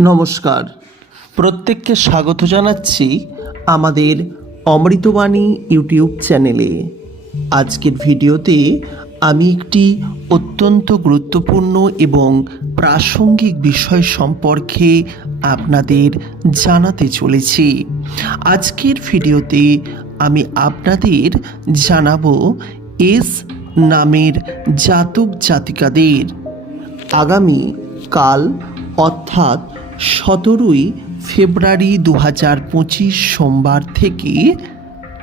নমস্কার। প্রত্যেককে স্বাগত জানাচ্ছি আমাদের অমৃতবাণী ইউটিউব চ্যানেলে। আজকের ভিডিওতে আমি একটি অত্যন্ত গুরুত্বপূর্ণ এবং প্রাসঙ্গিক বিষয় সম্পর্কে আপনাদের জানাতে চলেছি। আজকের ভিডিওতে আমি আপনাদের জানাব এস নামের জাতক জাতিকাদের। আগামী কাল অর্থাৎ সতেরোই ফেব্রুয়ারি দু হাজার পঁচিশ সোমবার থেকে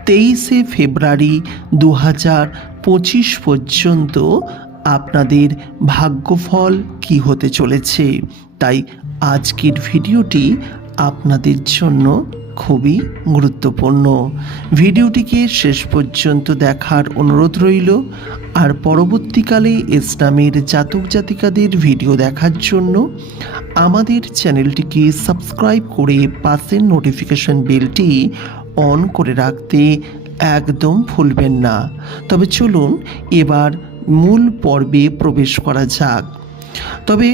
তেইশে ফেব্রুয়ারি দু হাজার পঁচিশ পর্যন্ত আপনাদের ভাগ্যফল কি হতে চলেছে। তাই আজকের ভিডিওটি আপনাদের জন্য খুবই গুরুত্বপূর্ণ। ভিডিওটিকে শেষ পর্যন্ত দেখার অনুরোধ রইল। আর পরবর্তীকালে ইসলামের জাতক জাতিকাদের ভিডিও দেখার জন্য আমাদের চ্যানেলটিকে সাবস্ক্রাইব করে পাশের নোটিফিকেশন বেলটি অন করে রাখতে একদম ভুলবেন না। তবে চলুন এবার মূল পর্বে প্রবেশ করা যাক। তবে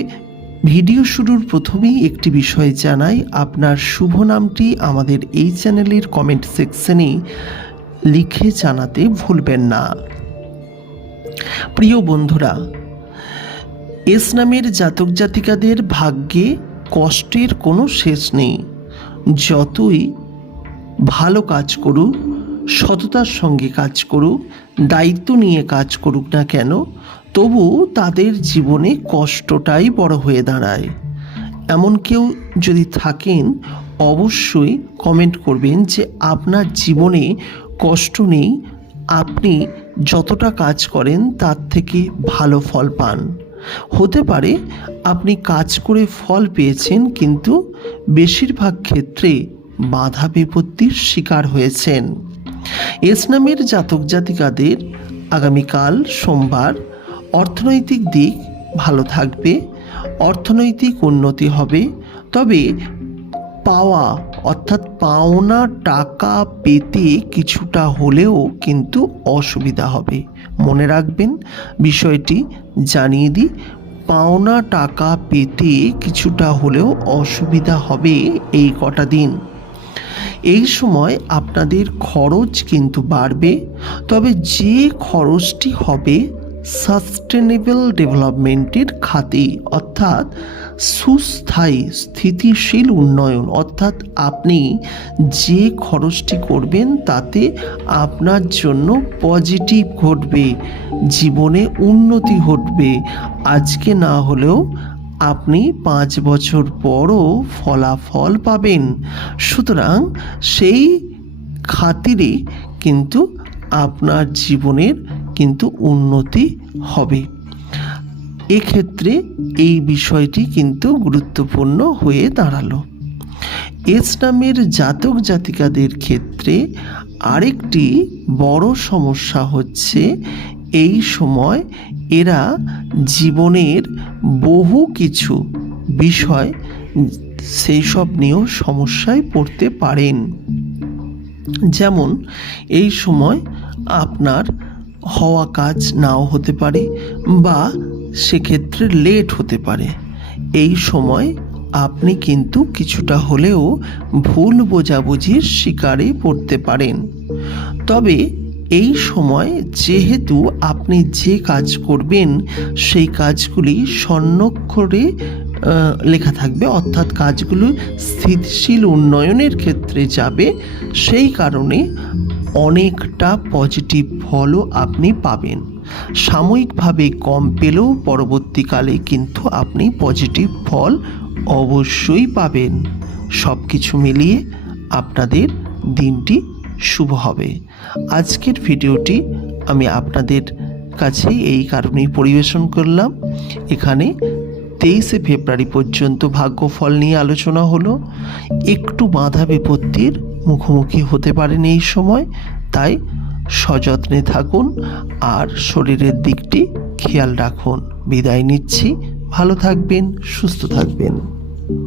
ভিডিও শুরুর প্রথমেই একটি বিষয় জানাই, আপনার শুভ নামটি আমাদের এই চ্যানেলের কমেন্ট সেকশনে লিখে জানাতে ভুলবেন না। প্রিয় বন্ধুরা, এস নামের জাতক জাতিকাদের ভাগ্যে কষ্টের কোনো শেষ নেই। যতই ভালো কাজ করুক, সততার সঙ্গে কাজ করুক, দায়িত্ব নিয়ে কাজ করুক না কেন তবু তাদের জীবনে কষ্টটাই বড় হয়ে দাঁড়ায়। এমন কেউ যদি থাকেন, অবশ্যই কমেন্ট করবেন যে আপনার জীবনে কষ্ট নেই, আপনি যতটা কাজ করেন তার থেকে ভালো ফল পান। হতে পারে আপনি কাজ করে ফল পেয়েছেন কিন্তু বেশিরভাগ ক্ষেত্রে বাধা বিপত্তির শিকার হয়েছেন। এস নামের জাতক জাতিকাদের আগামীকাল সোমবার অর্থনৈতিক দিক ভালো থাকবে, অর্থনৈতিক উন্নতি হবে, তবে পাওয়া অর্থাৎ পাওনা টাকা পেতে কিছুটা হলেও কিন্তু অসুবিধা হবে। মনে রাখবেন, বিষয়টি জানিয়ে দিই, পাওনা টাকা পেতে কিছুটা হলেও অসুবিধা হবে এই কটা দিন। এই সময় আপনাদের খরচ কিন্তু বাড়বে, তবে যে খরচটি হবে সাস্টেনেবল ডেভেলপমেন্টের খাতে, অর্থাৎ সুস্থায়ী, স্থিতিশীল উন্নয়ন, অর্থাৎ আপনি যে খরচটি করবেন তাতে আপনার জন্য পজিটিভ ঘটবে, জীবনে উন্নতি ঘটবে। আজকে না হলেও আপনি পাঁচ বছর পরও ফলাফল পাবেন। সুতরাং সেই খাতিরে কিন্তু আপনার জীবনের কিন্তু উন্নতি হবে। এক্ষেত্রে এই বিষয়টি কিন্তু গুরুত্বপূর্ণ হয়ে দাঁড়াল। এস নামের জাতক জাতিকাদের ক্ষেত্রে আরেকটি বড় সমস্যা হচ্ছে এই সময় এরা জীবনের বহু কিছু বিষয় সেই সব নিয়েও সমস্যায় পড়তে পারেন। যেমন এই সময় আপনার হওয়া কাজ নাও হতে পারে বা সেক্ষেত্রে লেট হতে পারে। এই সময় আপনি কিন্তু কিছুটা হলেও ভুল বোঝাবুঝির শিকারে পড়তে পারেন। তবে এই সময় যেহেতু আপনি যে কাজ করবেন, সেই কাজগুলি স্বর্ণক্ষরে লেখা থাকবে, অর্থাৎ কাজগুলো স্থিতিশীল উন্নয়নের ক্ষেত্রে যাবে, সেই কারণে অনেকটা পজিটিভ ফলও আপনি পাবেন। সাময়িকভাবে কম পেলেও পরবর্তীকালে কিন্তু আপনি পজিটিভ ফল অবশ্যই পাবেন। সব কিছু মিলিয়ে আপনাদের দিনটি শুভ হবে। আজকের ভিডিওটি আমি আপনাদের কাছে এই কারণেই পরিবেশন করলাম। এখানে তেইশে ফেব্রুয়ারি পর্যন্ত ভাগ্যফল নিয়ে আলোচনা হলো। একটু বাধা বিপত্তির মুখোমুখি হতে পারেন এই সময়, তাই সযত্নে থাকুন আর শরীরের দিকটি খেয়াল রাখুন। বিদায় নিচ্ছি। ভালো থাকবেন, সুস্থ থাকবেন।